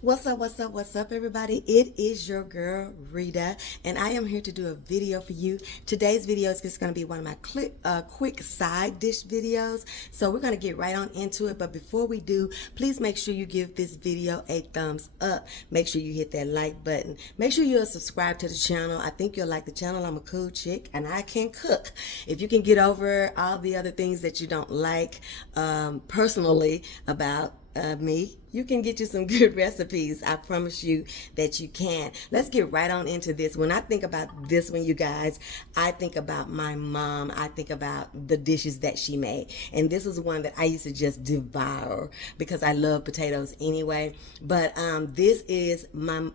What's up, everybody? It is your girl, Rita, and I am here to do a video for you. Today's video is just going to be one of my quick side dish videos, so we're going to get right on into it. But before we do, please make sure you give this video a thumbs up. Make sure you hit that like button. Make sure you'll subscribe to the channel. I think you'll like the channel. I'm a cool chick, and I can cook. If you can get over all the other things that you don't like personally about me, you can get you some good recipes. I promise you that you can. Let's get right on into this. When I think about this one, you guys, I think about my mom. I think about the dishes that she made. And this was one that I used to just devour because I love potatoes anyway. But this is my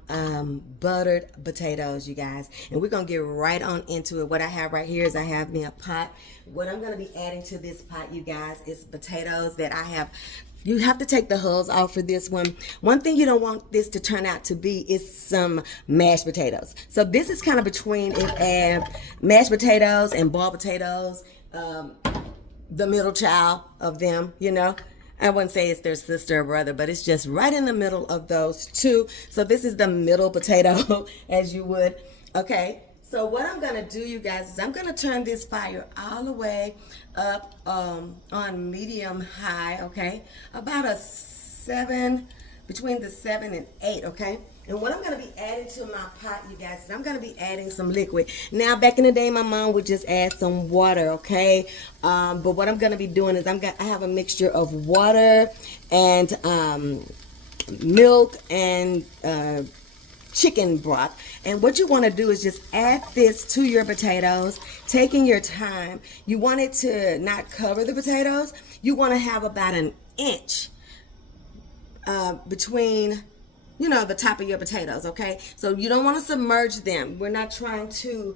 buttered potatoes, you guys. And we're going to get right on into it. What I have right here is I have me a pot. What I'm going to be adding to this pot, you guys, is potatoes that I have. You have to take the hulls off for this one. One thing you don't want this to turn out to be is some mashed potatoes. So this is kind of between mashed potatoes and boiled potatoes, the middle child of them, you know. I wouldn't say it's their sister or brother, but it's just right in the middle of those two. So this is the middle potato, as you would. Okay. So what I'm going to do, you guys, is I'm going to turn this fire all the way up on medium high, okay? About a 7, between the 7 and 8, okay? And what I'm going to be adding to my pot, you guys, is I'm going to be adding some liquid. Now, back in the day, my mom would just add some water, okay? But what I'm going to be doing is I have a mixture of water and milk and chicken broth. And what you want to do is just add this to your potatoes, taking your time. You want it to not cover the potatoes. You want to have about an inch between, you know, the top of your potatoes, okay? So you don't want to submerge them. We're not trying to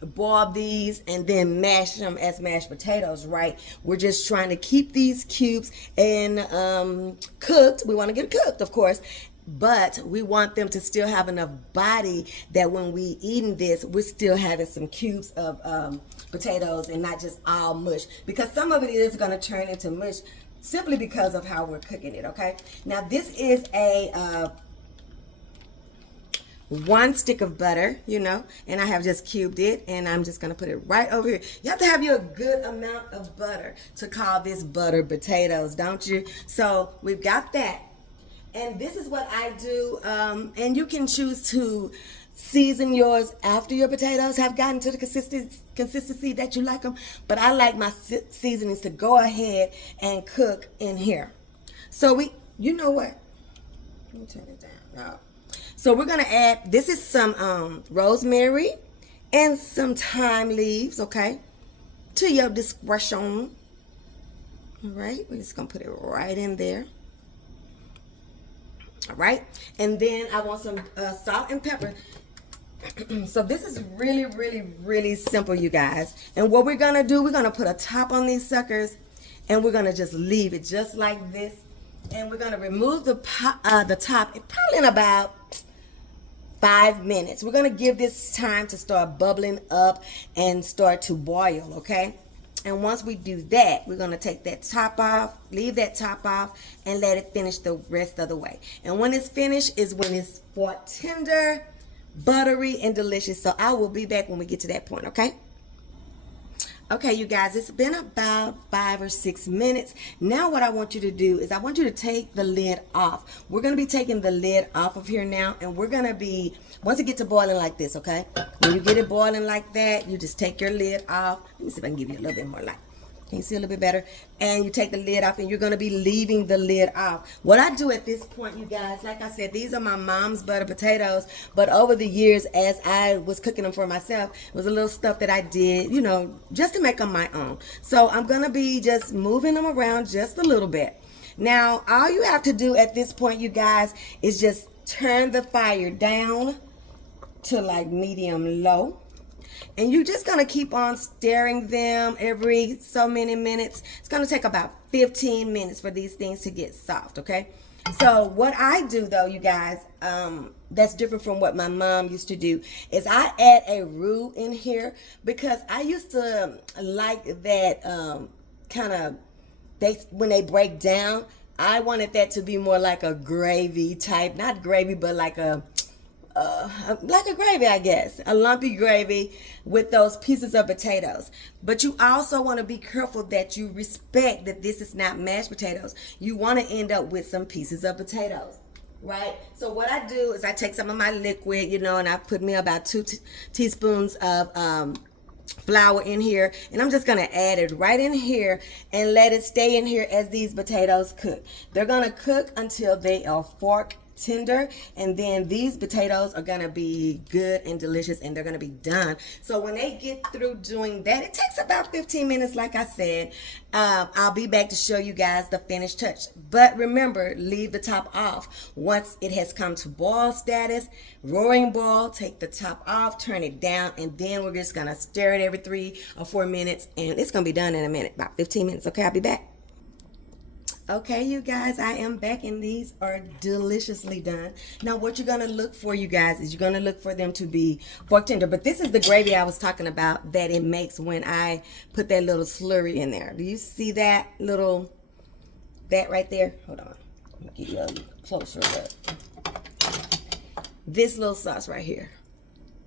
boil these and then mash them as mashed potatoes, right? We're just trying to keep these cubes and cooked. We want to get cooked, of course, but we want them to still have enough body that when we eating this, we're still having some cubes of potatoes and not just all mush, because some of it is going to turn into mush simply because of how we're cooking it, okay? Now this is a 1 stick of butter, you know, and I have just cubed it, and I'm just going to put it right over here. You have to have you a good amount of butter to call this buttered potatoes, don't you? So we've got that. And this is what I do, and you can choose to season yours after your potatoes have gotten to the consistency that you like them. But I like my seasonings to go ahead and cook in here. So you know what? Let me turn it down. No. So we're gonna add. This is some rosemary and some thyme leaves, okay, to your discretion. All right, we're just gonna put it right in there. All right, and then I want some salt and pepper. So this is really simple, you guys. And what we're gonna do, we're gonna put a top on these suckers, and we're gonna just leave it just like this. And we're gonna remove the top probably in about 5 minutes. We're gonna give this time to start bubbling up and start to boil, okay? And once we do that, we're going to take that top off, leave that top off, and let it finish the rest of the way. And when it's finished is when it's brought tender, buttery, and delicious. So I will be back when we get to that point, okay? Okay, you guys, it's been about 5 or 6 minutes. Now what I want you to do is I want you to take the lid off. We're going to be taking the lid off of here now, and we're going to be, once it gets to boiling like this, okay? When you get it boiling like that, you just take your lid off. Let me see if I can give you a little bit more light. Can you see a little bit better? And you take the lid off, and you're going to be leaving the lid off. What I do at this point, you guys, like I said, these are my mom's buttered potatoes. But over the years, as I was cooking them for myself, it was a little stuff that I did, you know, just to make them my own. So I'm going to be just moving them around just a little bit. Now, all you have to do at this point, you guys, is just turn the fire down to like medium low. And you're just going to keep on stirring them every so many minutes. It's going to take about 15 minutes for these things to get soft, okay? So what I do, though, you guys, that's different from what my mom used to do, is I add a roux in here because I used to like that kind of, when they break down, I wanted that to be more like a gravy type, not gravy, but like a gravy, I guess, a lumpy gravy with those pieces of potatoes. But you also want to be careful that you respect that this is not mashed potatoes. You want to end up with some pieces of potatoes, right? So what I do is I take some of my liquid, and I put me about 2 teaspoons of flour in here, and I'm just gonna add it right in here and let it stay in here as these potatoes cook. They're gonna cook until they are fork tender, and then these potatoes are gonna be good and delicious, and they're gonna be done. So when they get through doing that, it takes about 15 minutes, like I said. I'll be back to show you guys the finished touch. But remember, leave the top off. Once it has come to boil status, roaring boil, take the top off, turn it down, and then we're just gonna stir it every 3 or 4 minutes, and it's gonna be done in a minute, about 15 minutes. Okay, I'll be back. Okay, you guys, I am back, and these are deliciously done. Now, what you're going to look for, you guys, is you're going to look for them to be fork tender. But this is the gravy I was talking about that it makes when I put that little slurry in there. Do you see that right there? Hold on. Let me get you a closer look. This little sauce right here.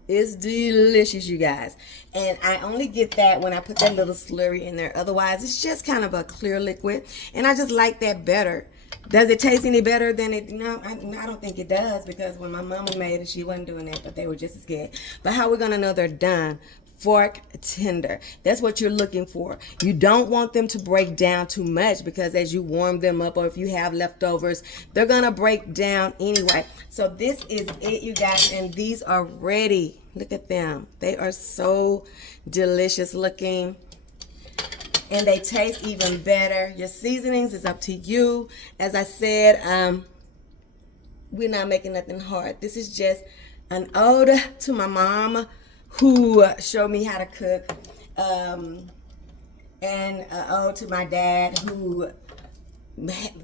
It's delicious, you guys. And I only get that when I put that little slurry in there. Otherwise, it's just kind of a clear liquid. And I just like that better. Does it taste any better than it? No, I don't think it does, because when my mama made it, she wasn't doing that, but they were just as good. But how we're going to know they're done? Fork tender. That's what you're looking for. You don't want them to break down too much, because as you warm them up, or if you have leftovers, they're gonna break down anyway. So this is it, you guys, and these are ready. Look at them. They are so delicious looking, and they taste even better. Your seasonings is up to you. As I said, we're not making nothing hard. This is just an ode to my mom, who showed me how to cook, and an ode to my dad, who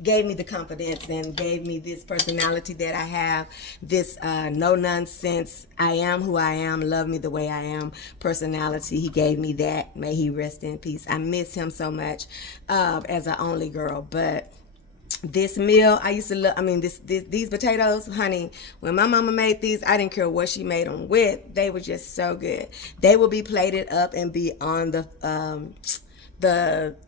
gave me the confidence and gave me this personality that I have, this no nonsense, I am who I am, love me the way I am personality. He gave me that. May he rest in peace. I miss him so much as an only girl. But this meal, I used to love, these potatoes, honey, when my mama made these, I didn't care what she made them with. They were just so good. They will be plated up and be on the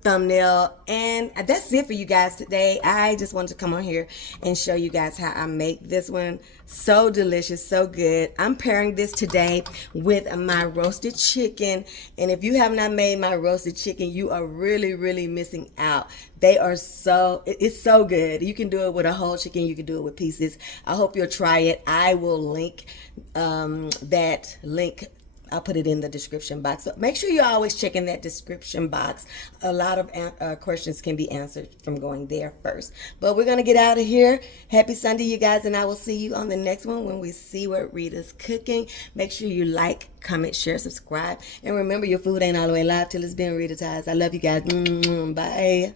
thumbnail. And that's it for you guys today. I just wanted to come on here and show you guys how I make this one. So delicious, so good. I'm pairing this today with my roasted chicken, and if you have not made my roasted chicken, you are really missing out. It's so good. You can do it with a whole chicken, you can do it with pieces. I hope you'll try it. I will link that link. I'll put it in the description box. So make sure you're always checking that description box. A lot of questions can be answered from going there first. But we're going to get out of here. Happy Sunday, you guys, and I will see you on the next one when we see what Rita's cooking. Make sure you like, comment, share, subscribe. And remember, your food ain't all the way live till it's been Rita-tized. I love you guys. Bye.